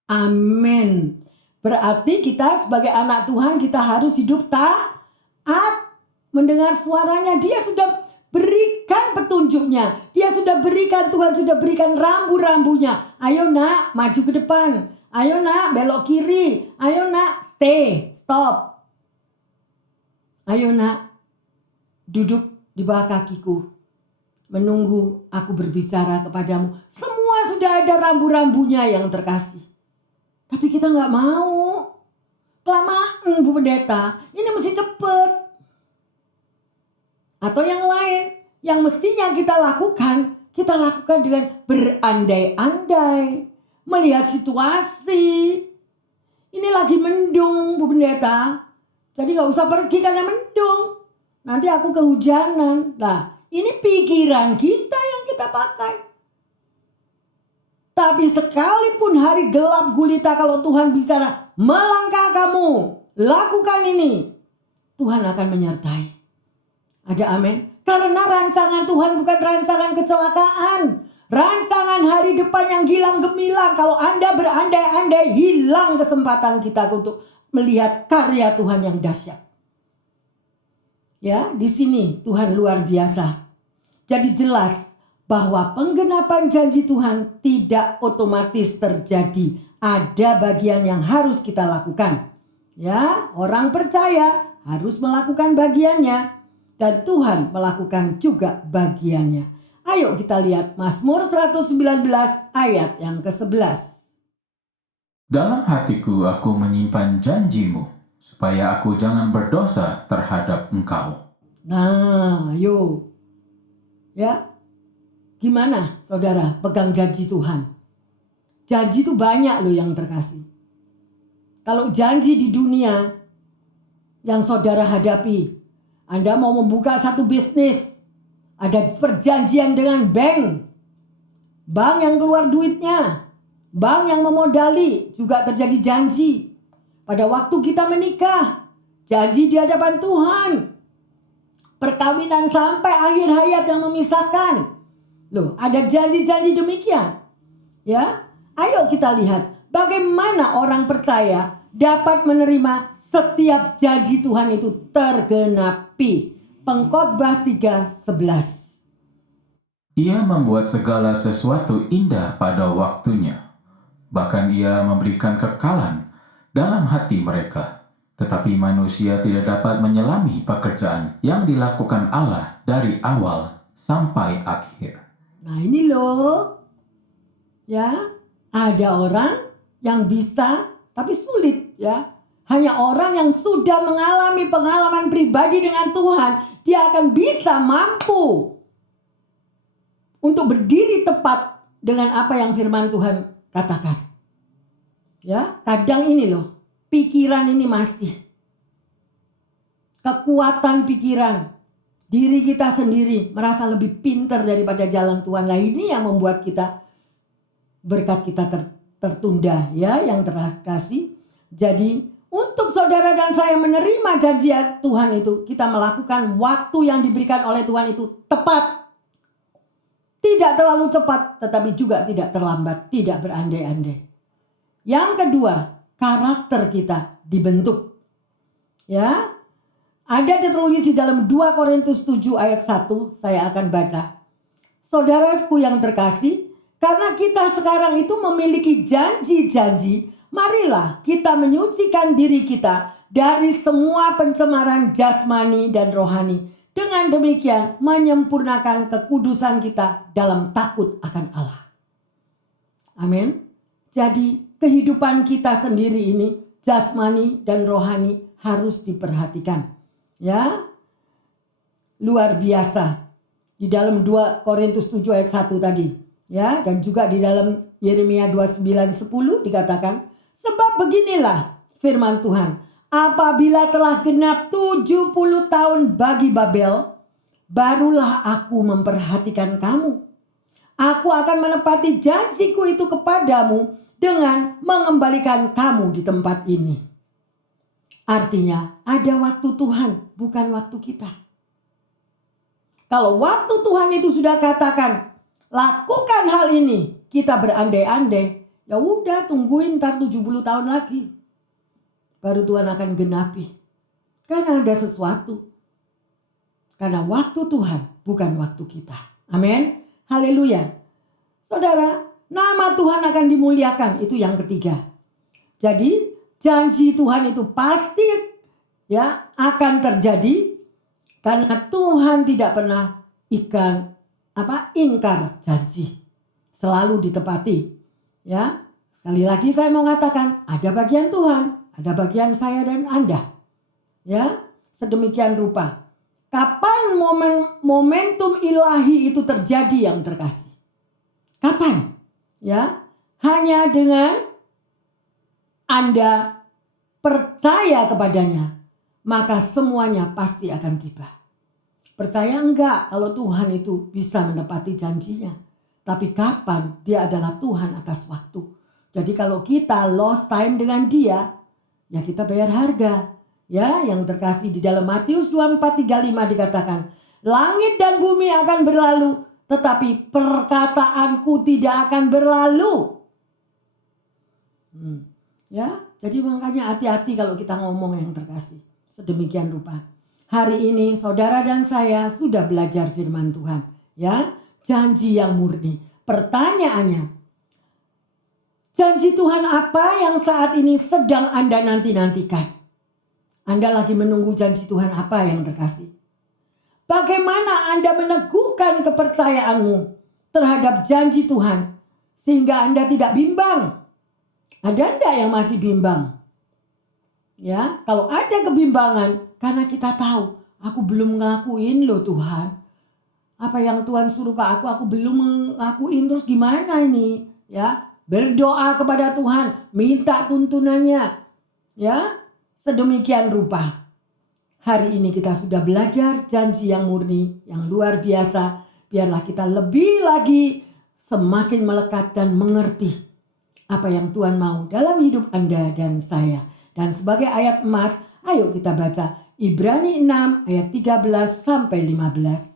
Amin. Berarti kita sebagai anak Tuhan kita harus hidup taat, mendengar suaranya. Dia sudah berikan petunjuknya. Dia sudah berikan, Tuhan sudah berikan rambu-rambunya. Ayo nak, maju ke depan. Ayo nak, belok kiri. Ayo nak, stop. Ayo nak, duduk di bawah kakiku. Menunggu aku berbicara kepadamu. Semua sudah ada rambu-rambunya yang terkasih. Tapi kita nggak mau. Kelamaan Bu Pendeta. Ini mesti cepet. Atau yang lain, yang mestinya kita lakukan dengan berandai-andai, melihat situasi. Ini lagi mendung Bu Pendeta, jadi gak usah pergi karena mendung. Nanti aku kehujanan. Nah, ini pikiran kita yang kita pakai. Tapi sekalipun hari gelap gulita, kalau Tuhan bicara, melangkah kamu, lakukan ini, Tuhan akan menyertai. Ada amin. Karena rancangan Tuhan bukan rancangan kecelakaan. Rancangan hari depan yang gilang gemilang. Kalau Anda berandai-andai, hilang kesempatan kita untuk melihat karya Tuhan yang dahsyat. Ya, di sini Tuhan luar biasa. Jadi jelas bahwa penggenapan janji Tuhan tidak otomatis terjadi. Ada bagian yang harus kita lakukan. Ya, orang percaya harus melakukan bagiannya. Dan Tuhan melakukan juga bagiannya. Ayo kita lihat Mazmur 119 ayat yang ke-11. Dalam hatiku aku menyimpan janjimu, supaya aku jangan berdosa terhadap engkau. Nah, yo. Ya. Gimana saudara pegang janji Tuhan? Janji itu banyak loh yang terkasih. Kalau janji di dunia yang saudara hadapi, Anda mau membuka satu bisnis, ada perjanjian dengan bank yang keluar duitnya, bank yang memodali, juga terjadi janji. Pada waktu kita menikah, janji di hadapan Tuhan, perkawinan sampai akhir hayat yang memisahkan. Loh, ada janji-janji demikian. Ya, ayo kita lihat bagaimana orang percaya dapat menerima setiap janji Tuhan itu tergenapi. Pengkhotbah 3:11. Ia membuat segala sesuatu indah pada waktunya. Bahkan ia memberikan kekalan dalam hati mereka. Tetapi manusia tidak dapat menyelami pekerjaan yang dilakukan Allah dari awal sampai akhir. Nah ini loh, ya, ada orang yang bisa tapi sulit, ya. Hanya orang yang sudah mengalami pengalaman pribadi dengan Tuhan, dia akan bisa mampu untuk berdiri tepat dengan apa yang firman Tuhan katakan. Ya, kadang ini loh, pikiran ini masih kekuatan pikiran, diri kita sendiri merasa lebih pintar daripada jalan Tuhan. Nah ini yang membuat kita, berkat kita tertunda, ya yang terkasih. Jadi untuk saudara dan saya menerima janji Tuhan itu, kita melakukan waktu yang diberikan oleh Tuhan itu tepat. Tidak terlalu cepat, tetapi juga tidak terlambat, tidak berandai-andai. Yang kedua, karakter kita dibentuk. Ya, ada tertulis di dalam 2 Korintus 7 ayat 1, saya akan baca. Saudaraku yang terkasih, karena kita sekarang itu memiliki janji-janji, marilah kita menyucikan diri kita dari semua pencemaran jasmani dan rohani. Dengan demikian menyempurnakan kekudusan kita dalam takut akan Allah. Amin. Jadi kehidupan kita sendiri ini, jasmani dan rohani, harus diperhatikan. Ya, luar biasa. Di dalam 2 Korintus 7 ayat 1 tadi. Ya, dan juga di dalam Yeremia 29:10 dikatakan, sebab beginilah firman Tuhan, apabila telah genap 70 tahun bagi Babel, barulah aku memperhatikan kamu. Aku akan menepati janjiku itu kepadamu dengan mengembalikan kamu di tempat ini. Artinya ada waktu Tuhan, bukan waktu kita. Kalau waktu Tuhan itu sudah katakan, lakukan hal ini, kita berandai-andai, ya udah tungguin ntar 70 tahun lagi. Baru Tuhan akan genapi. Karena ada sesuatu. Karena waktu Tuhan bukan waktu kita. Amin. Haleluya. Saudara, nama Tuhan akan dimuliakan. Itu yang ketiga. Jadi janji Tuhan itu pasti ya akan terjadi. Karena Tuhan tidak pernah ingkar janji. Selalu ditepati. Ya, sekali lagi saya mau katakan, ada bagian Tuhan. Ada bagian saya dan Anda. Ya, sedemikian rupa. Kapan momentum ilahi itu terjadi yang terkasih? Kapan? Ya, hanya dengan Anda percaya kepadanya, maka semuanya pasti akan tiba. Percaya enggak kalau Tuhan itu bisa menepati janjinya? Tapi kapan? Dia adalah Tuhan atas waktu. Jadi kalau kita lost time dengan dia, ya kita bayar harga. Ya, yang terkasih di dalam Matius 24:35 dikatakan, langit dan bumi akan berlalu, tetapi perkataanku tidak akan berlalu. Ya, jadi makanya hati-hati kalau kita ngomong yang terkasih. Sedemikian rupa. Hari ini saudara dan saya sudah belajar firman Tuhan. Ya, janji yang murni. Pertanyaannya, janji Tuhan apa yang saat ini sedang Anda nanti-nantikan? Anda lagi menunggu janji Tuhan apa yang terkasih? Bagaimana Anda meneguhkan kepercayaanmu terhadap janji Tuhan sehingga Anda tidak bimbang? Ada enggak yang masih bimbang? Ya, kalau ada kebimbangan karena kita tahu, aku belum ngelakuin loh Tuhan. Apa yang Tuhan suruh ke aku belum ngelakuin, terus gimana ini? Ya, berdoa kepada Tuhan, minta tuntunannya. Ya, sedemikian rupa. Hari ini kita sudah belajar janji yang murni, yang luar biasa. Biarlah kita lebih lagi semakin melekat dan mengerti apa yang Tuhan mau dalam hidup Anda dan saya. Dan sebagai ayat emas, ayo kita baca Ibrani 6 ayat 13 sampai 15.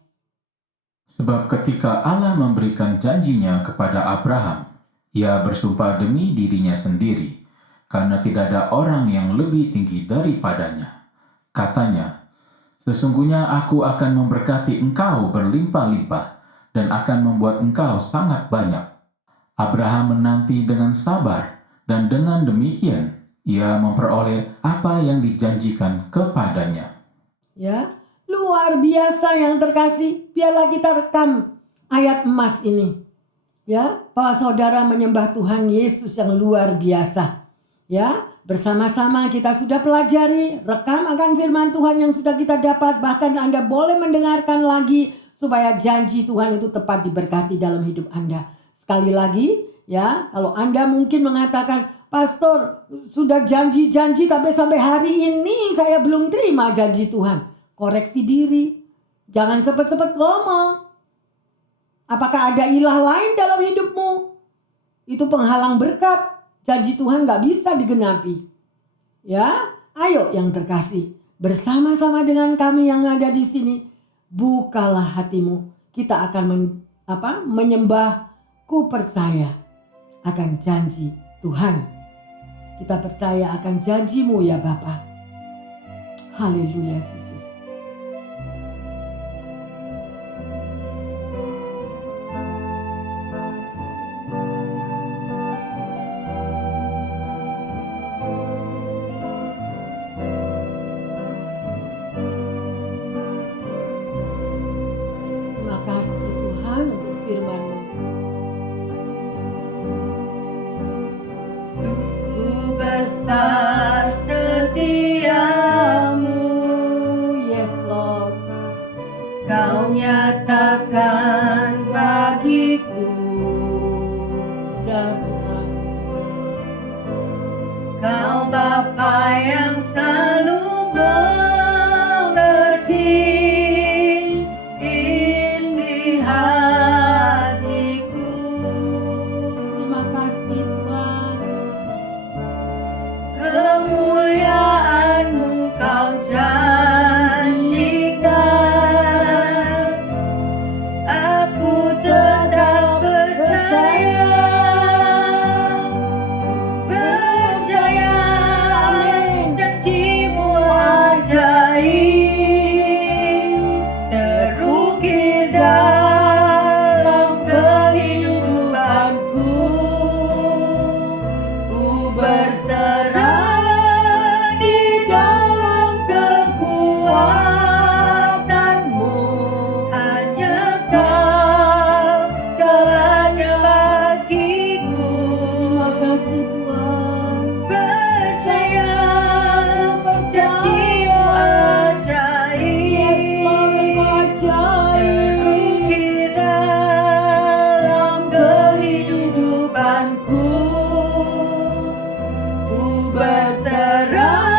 Sebab ketika Allah memberikan janjinya kepada Abraham, ia bersumpah demi dirinya sendiri, karena tidak ada orang yang lebih tinggi daripadanya. Katanya, sesungguhnya aku akan memberkati engkau berlimpah-limpah, dan akan membuat engkau sangat banyak. Abraham menanti dengan sabar, dan dengan demikian ia memperoleh apa yang dijanjikan kepadanya. Ya, luar biasa yang terkasih. Biarlah kita rekam ayat emas ini. Ya, bahwa saudara menyembah Tuhan Yesus yang luar biasa. Ya, bersama-sama kita sudah pelajari, rekam akan firman Tuhan yang sudah kita dapat. Bahkan Anda boleh mendengarkan lagi supaya janji Tuhan itu tepat diberkati dalam hidup Anda. Sekali lagi, ya, kalau Anda mungkin mengatakan, Pastor, sudah janji-janji tapi sampai hari ini saya belum terima janji Tuhan. Koreksi diri. Jangan cepat-cepat ngomong. Apakah ada ilah lain dalam hidupmu? Itu penghalang berkat. Janji Tuhan gak bisa digenapi. Ya, ayo yang terkasih. Bersama-sama dengan kami yang ada di sini. Bukalah hatimu. Kita akan menyembah. Ku percaya akan janji Tuhan. Kita percaya akan janjimu ya Bapa. Haleluya Yesus. Terima kasih Tuhan untuk firman-Mu. Besar setiamu, Yes Lord. Kau nyatakan bagiku. Dan Tuhan. Kau Bapa yang selalu mengerti isi hatiku. Terima kasih Tuhan. Kemuliaan-Mu Kau janjikan, aku tetap percaya, janji-Mu ajaib, terukir dalam kehidupanku. Ku berserah di dalam kekuatan-Mu, hanya Kau segalanya bagiku. Terima kasih Tuhan. Percaya, janji-Mu ajaib, terukir dalam kehidupanku. Ku berserah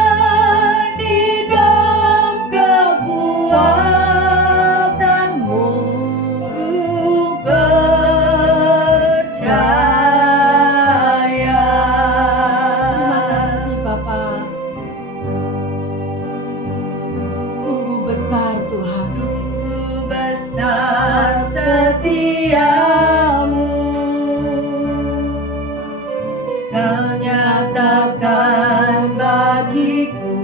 di dalam kekuatan-Mu, ku percaya. Terima kasih Bapa. Sungguh besar Tuhan. Besar setiamu, Kau nyatakan bagiku.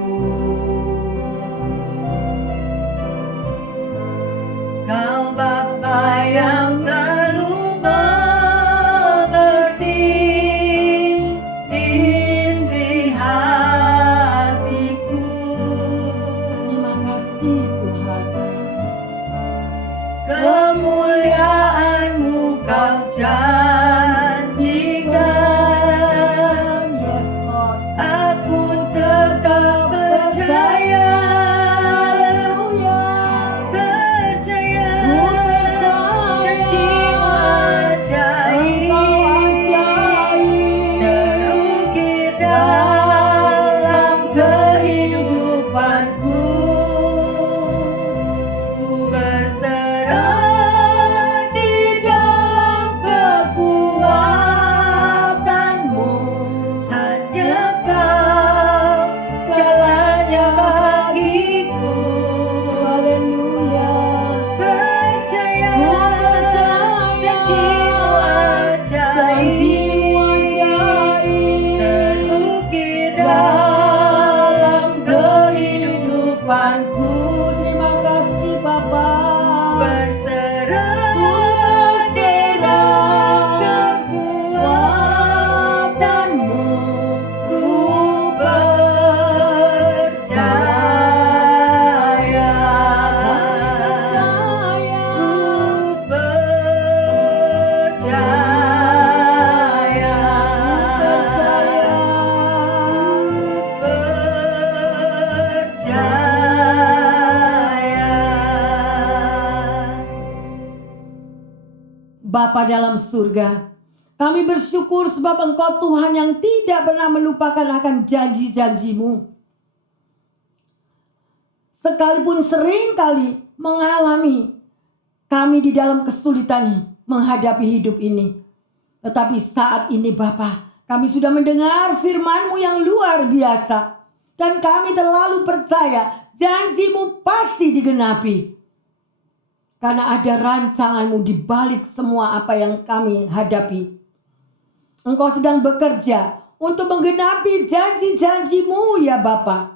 Kau Bapa yang selalu mengerti isi hatiku. Terima kasih Tuhan. Kemuliaan-Mu Kau janjikan, Yes Lord. aku tetap percaya, percaya, janji-Mu ajaib, terukir dalam kehidupanku. Ku berserah di dalam kekuatan-Mu, hanya Kau segalanya bagiku. Haleluya. Percaya, janji-Mu ajaib, terukir dalam kehidupanku. Terima kasih Bapa. Berserah Bapa dalam surga, kami bersyukur sebab Engkau Tuhan yang tidak pernah melupakan akan janji-janji-Mu. Sekalipun seringkali mengalami kami di dalam kesulitan menghadapi hidup ini. Tetapi saat ini Bapa, kami sudah mendengar firman-Mu yang luar biasa. Dan kami terlalu percaya janji-Mu pasti digenapi. Karena ada rancangan-Mu di balik semua apa yang kami hadapi. Engkau sedang bekerja untuk menggenapi janji-janji-Mu ya Bapa.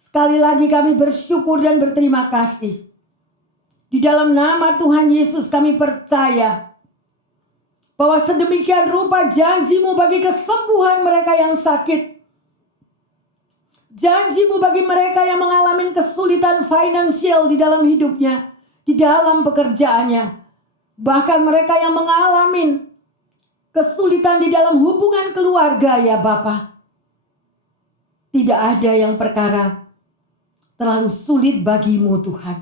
Sekali lagi kami bersyukur dan berterima kasih. Di dalam nama Tuhan Yesus kami percaya bahwa sedemikian rupa janji-Mu bagi kesembuhan mereka yang sakit. Janji-Mu bagi mereka yang mengalami kesulitan finansial di dalam hidupnya, di dalam pekerjaannya. Bahkan mereka yang mengalami kesulitan di dalam hubungan keluarga ya Bapa. Tidak ada yang perkara terlalu sulit bagi-Mu Tuhan.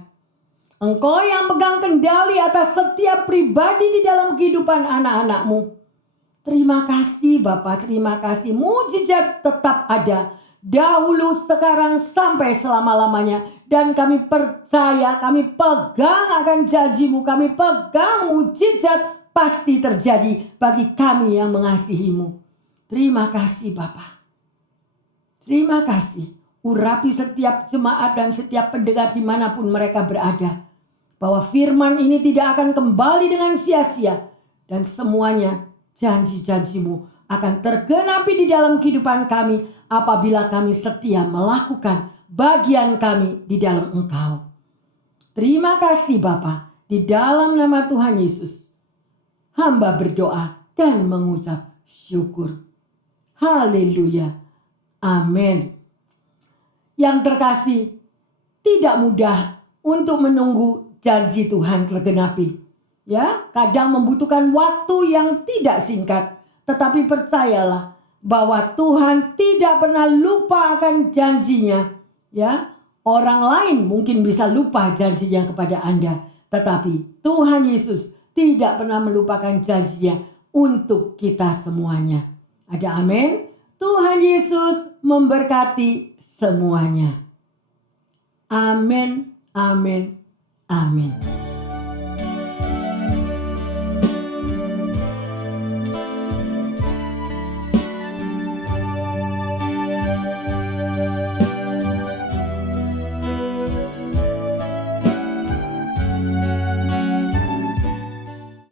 Engkau yang pegang kendali atas setiap pribadi di dalam kehidupan anak-anak-Mu. Terima kasih Bapa, terima kasih. Mujizat tetap ada. Dahulu, sekarang, sampai selama-lamanya. Dan kami percaya, kami pegang akan janji-Mu. Kami pegang mujizat pasti terjadi bagi kami yang mengasihi-Mu. Terima kasih Bapa. Terima kasih. Urapi setiap jemaat dan setiap pendengar dimanapun mereka berada. Bahwa firman ini tidak akan kembali dengan sia-sia. Dan semuanya janji-janji-Mu akan tergenapi di dalam kehidupan kami. Apabila kami setia melakukan bagian kami di dalam Engkau. Terima kasih Bapa. Di dalam nama Tuhan Yesus. Hamba berdoa dan mengucap syukur. Haleluya. Amin. Yang terkasih, tidak mudah untuk menunggu janji Tuhan tergenapi. Ya, kadang membutuhkan waktu yang tidak singkat, tetapi percayalah bahwa Tuhan tidak pernah lupa akan janjinya. Ya, orang lain mungkin bisa lupa janjinya kepada Anda, tetapi Tuhan Yesus tidak pernah melupakan janjinya untuk kita semuanya. Ada amin? Tuhan Yesus memberkati semuanya. Amin, amin, amin.